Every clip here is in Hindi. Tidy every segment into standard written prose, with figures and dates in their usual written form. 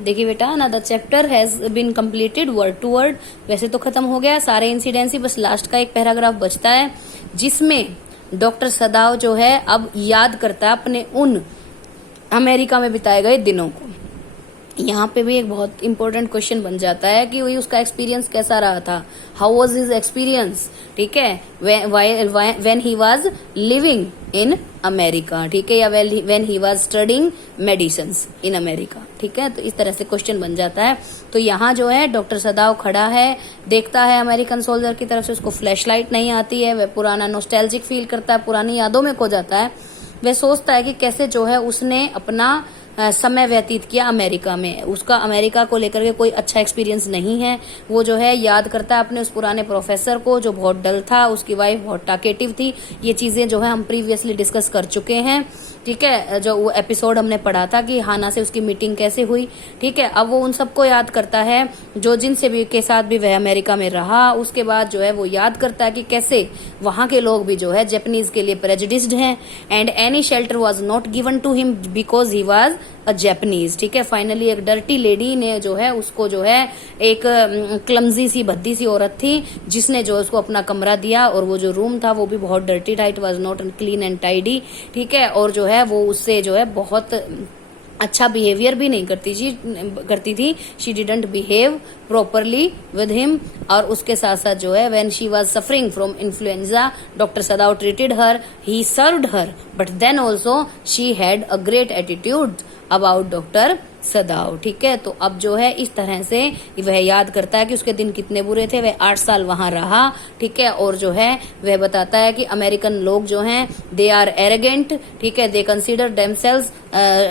देखिए बेटा ना, the chapter has been completed word to word. वैसे तो खत्म हो गया सारे इंसिडेंट्स ही, बस लास्ट का एक पैराग्राफ बचता है जिसमें डॉक्टर सदाव जो है अब याद करता है अपने उन अमेरिका में बिताए गए दिनों को। यहाँ पे भी एक बहुत इंपॉर्टेंट क्वेश्चन बन जाता है कि वही उसका एक्सपीरियंस कैसा रहा था, हाउ वाज हिज एक्सपीरियंस, ठीक है, when he was living in America, ठीक है, या when he was studying medicines in America, ठीक है। तो इस तरह से क्वेश्चन बन जाता है। तो यहाँ जो है डॉक्टर सदाव खड़ा है, देखता है अमेरिकन सोल्जर की तरफ से, उसको फ्लैश लाइट नहीं आती है, वह पुराना नोस्टैल्जिक फील करता है, पुरानी यादों में खो जाता है। वह सोचता है कि कैसे जो है उसने अपना समय व्यतीत किया अमेरिका में, उसका अमेरिका को लेकर के कोई अच्छा एक्सपीरियंस नहीं है। वो जो है याद करता है अपने उस पुराने प्रोफेसर को जो बहुत डल था, उसकी वाइफ बहुत टाकेटिव थी। ये चीजें जो है हम प्रीवियसली डिस्कस कर चुके हैं, ठीक है। जो वो एपिसोड हमने पढ़ा था कि हाना से उसकी मीटिंग कैसे हुई, ठीक है। अब वो उन सबको याद करता है जो जिनसे भी के साथ भी वह अमेरिका में रहा। उसके बाद जो है वो याद करता है कि कैसे वहां के लोग भी जो है जापानीज के लिए प्रेजुडिस्ड हैं, and any shelter was not given to him because he was a Japanese, ठीक है। फाइनली एक डर्टी लेडी ने जो है उसको जो है एक क्लमजी सी भद्दी सी औरत थी जिसने जो उसको अपना कमरा दिया, और वो जो रूम था वो भी बहुत डर्टी था, it was not clean and tidy, ठीक है। और जो है वो उससे जो है बहुत अच्छा बिहेवियर भी नहीं करती थी। She didn't behave properly with him. और उसके साथ साथ जो है when she was suffering from influenza, doctor Sadao treated her, he served her, but then also she had a great attitude about doctor Sadao, ठीक है। तो अब जो है इस तरह से वह याद करता है कि उसके दिन कितने बुरे थे। वह 8 साल वहां रहा, ठीक है। और जो है वह बताता है कि अमेरिकन लोग जो हैं दे आर एरोगेंट, ठीक है, they consider themselves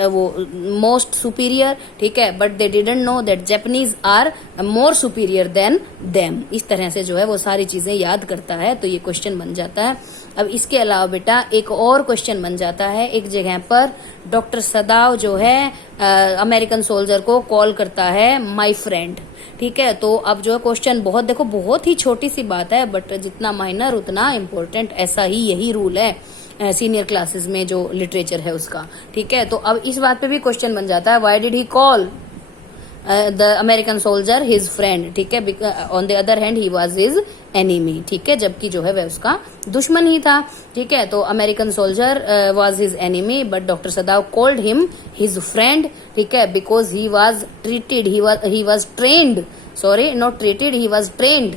the most superior, ठीक है, but they didn't know that Japanese are more superior than them. इस तरह से जो है वो सारी चीजें याद करता है। तो ये क्वेश्चन बन जाता है। अब इसके अलावा बेटा एक और क्वेश्चन बन जाता है, एक जगह पर डॉक्टर सदाव जो है अमेरिकन सोल्जर को कॉल करता है माय फ्रेंड, ठीक है। तो अब जो है क्वेश्चन बहुत, देखो बहुत ही छोटी सी बात है, बट जितना माइनर उतना इम्पोर्टेंट, ऐसा ही यही रूल है सीनियर क्लासेस में जो लिटरेचर है उसका, ठीक है। तो अब इस बात पे भी क्वेश्चन बन जाता है, why did he call the American soldier his friend, ठीक है, on the other hand he was his enemy, ठीक है, जबकि जो है वह उसका दुश्मन ही था, ठीक है। तो American soldier was his enemy but doctor Sadao called him his friend, ठीक है, because he was treated, he was trained, sorry not treated, he was trained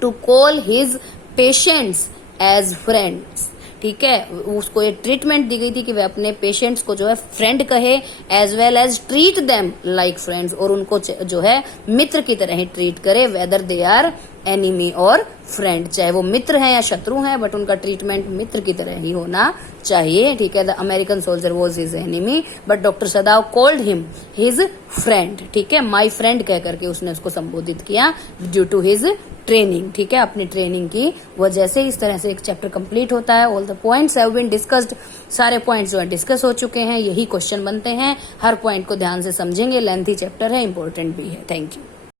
to call his patients as friends, ठीक है। उसको ये ट्रीटमेंट दी गई थी कि वह अपने पेशेंट्स को जो है फ्रेंड कहे, as well as treat them like friends, और उनको जो है मित्र की तरह ही ट्रीट करे, वेदर दे आर एनिमी और फ्रेंड, चाहे वो मित्र हैं या शत्रु हैं, बट उनका ट्रीटमेंट मित्र की तरह ही होना चाहिए, ठीक है। The American soldier was his enemy but doctor Sadao called him his friend, ठीक है, माई फ्रेंड कह करके उसने उसको संबोधित किया ड्यू टू हिज ट्रेनिंग, ठीक है, अपनी ट्रेनिंग की वजह से। इस तरह से एक चैप्टर कंप्लीट होता है। All the points have been discussed, सारे पॉइंट्स जो है डिस्कस हो चुके हैं, यही क्वेश्चन बनते हैं। हर पॉइंट को ध्यान से समझेंगे, लेंथी चैप्टर है, इंपॉर्टेंट भी है। Thank you.